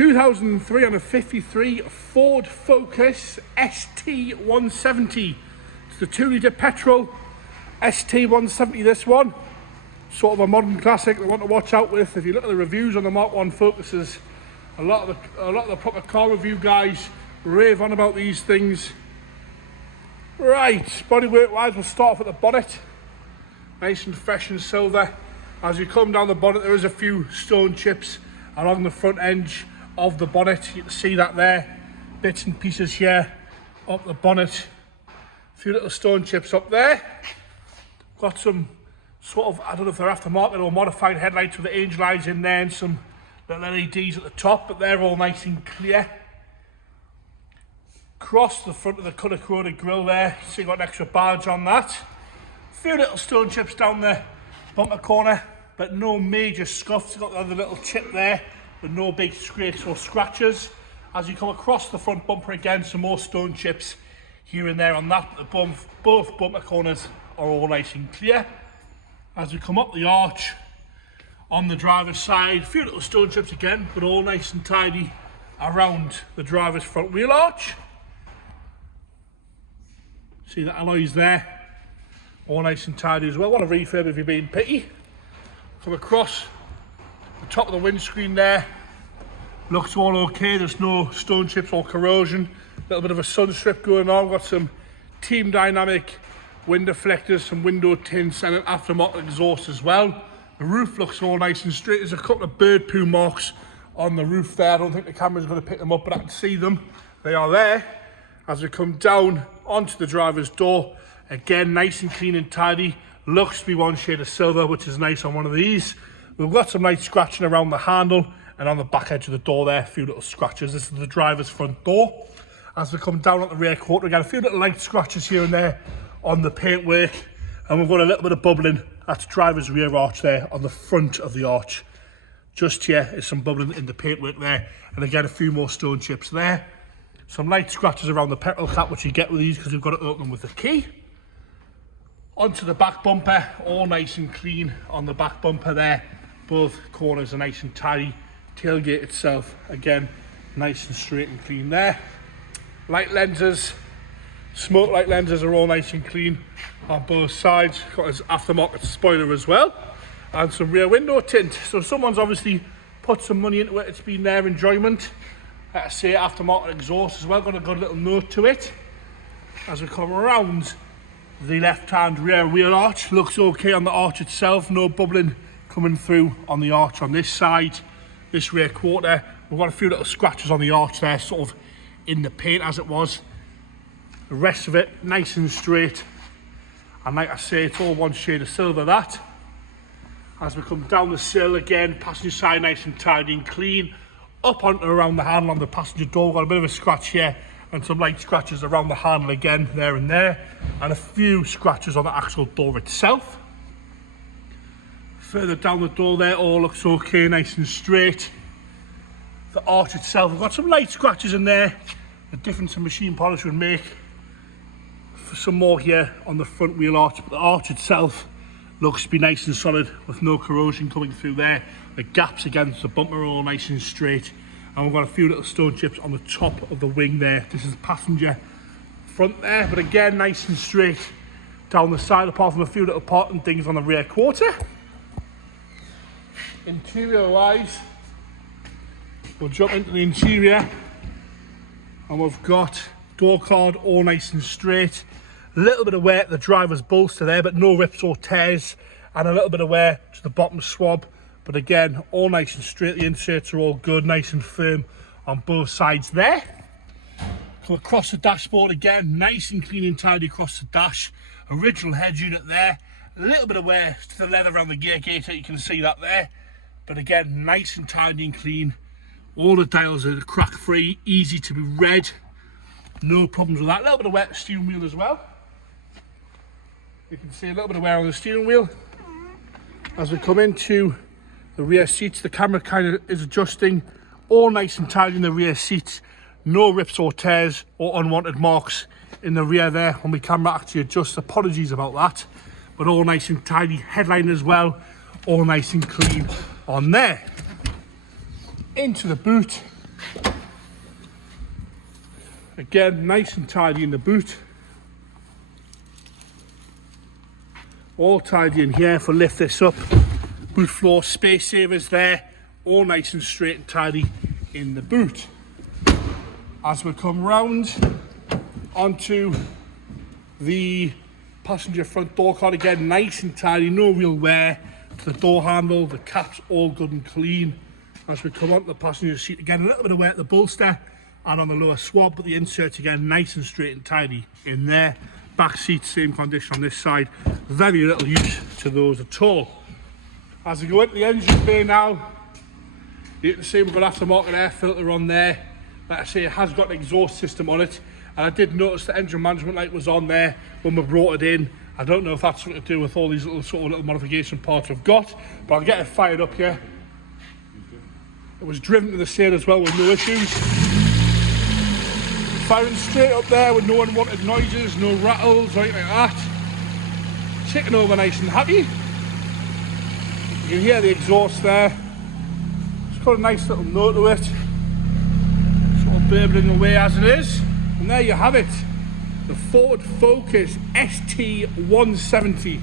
2353 Ford Focus ST170. It's the 2-litre petrol ST170. This one, sort of a modern classic that I want to watch out with. If you look at the reviews on the Mark 1 Focuses, a lot of the proper car review guys rave on about these things. Right, bodywork wise, we'll start off at the bonnet. Nice and fresh and silver. As you come down the bonnet, there is a few stone chips along the front edge of the bonnet. You can see that there, bits and pieces here up the bonnet. A few little stone chips up there. Got some sort of, I don't know if they're aftermarket or modified headlights with the angel eyes in there and some little LEDs at the top, but they're all nice and clear. Across the front of the colour corroded grille there, so you got an extra badge on that. A few little stone chips down the bumper corner, but no major scuffs. Got the other little chip there, but no big scrapes or scratches. As you come across the front bumper again, some more stone chips here and there on that. Both bumper corners are all nice and clear. As we come up the arch on the driver's side, a few little stone chips again, but all nice and tidy around the driver's front wheel arch. See the alloys there, all nice and tidy as well. Want a refurb if you're being picky. Come across the top of the windscreen there, looks all okay. There's no stone chips or corrosion. A little bit of a sun strip going on. Got some Team Dynamic window deflectors, some window tints and an aftermarket exhaust as well. The roof looks all nice and straight. There's a couple of bird poo marks on the roof there. I don't think the camera's going to pick them up, but I can see them. They are there. As we come down onto the driver's door, again nice and clean and tidy. Looks to be one shade of silver, which is nice on one of these. We've got some light scratching around the handle and on the back edge of the door there, a few little scratches. This is the driver's front door. As we come down on the rear quarter, again a few little light scratches here and there on the paintwork, and we've got a little bit of bubbling at the driver's rear arch there on the front of the arch. Just here is some bubbling in the paintwork there, and again a few more stone chips there. Some light scratches around the petrol cap, which you get with these because you've got to open them with the key. Onto the back bumper, all nice and clean on the back bumper there. Both corners are nice and tidy. Tailgate itself, again, nice and straight and clean there. Light lenses, smoke light lenses are all nice and clean on both sides. Got his aftermarket spoiler as well. And some rear window tint. So someone's obviously put some money into it. It's been their enjoyment. Let's say aftermarket exhaust as well, got a good little note to it. As we come around the left-hand rear wheel arch, looks okay on the arch itself, no bubbling coming through on the arch on this side. This rear quarter, we've got a few little scratches on the arch there, sort of in the paint as it was. The rest of it, nice and straight. And like I say, it's all one shade of silver, that. As we come down the sill again, passenger side nice and tidy and clean. Up onto around the handle on the passenger door, got a bit of a scratch here and some light scratches around the handle again, there and there, and a few scratches on the actual door itself. Further down the door there, all looks okay, nice and straight. The arch itself, we've got some light scratches in there, the difference in machine polish would make for some more here on the front wheel arch, but the arch itself looks to be nice and solid with no corrosion coming through there. The gaps against the bumper are all nice and straight, and we've got a few little stone chips on the top of the wing there. This is the passenger front there, but again nice and straight down the side, apart from a few little parting things on the rear quarter. Interior wise, we'll jump into the interior, and we've got door card all nice and straight. A little bit of wear at the driver's bolster there, but no rips or tears, and a little bit of wear to the bottom swab, but again all nice and straight. The inserts are all good, nice and firm on both sides there. Come across the dashboard again, nice and clean and tidy across the dash. Original head unit there, a little bit of wear to the leather around the gear gate, you can see that there, but again nice and tidy and clean. All the dials are crack free, easy to be read, no problems with that. A little bit of wear to the steering wheel as well. You can see a little bit of wear on the steering wheel. As we come into the rear seats, the camera kind of is adjusting. All nice and tidy in the rear seats. No rips or tears or unwanted marks in the rear there when the camera actually adjusts. Apologies about that. But all nice and tidy. Headline as well. All nice and clean on there. Into the boot. Again, nice and tidy in the boot. All tidy in here. If I lift this up, boot floor space savers there, all nice and straight and tidy in the boot. As we come round onto the passenger front door card, again nice and tidy, no real wear to the door handle, the cap's all good and clean. As we come onto the passenger seat, again a little bit of wear at the bolster and on the lower swab, but the inserts again nice and straight and tidy in there. Back seat, same condition on this side, very little use to those at all. As we go into the engine bay now, you can see we've got aftermarket air filter on there. Like I say, it has got an exhaust system on it, and I did notice the engine management light was on there when we brought it in. I don't know if that's something to do with all these little modification parts we've got, but I'll get it fired up here. It was driven to the sale as well with no issues. Firing straight up there with no unwanted noises, no rattles or anything like that. Taking over nice and happy. You can hear the exhaust there. It's got a nice little note to it. Sort of burbling away as it is. And there you have it. The Ford Focus ST170.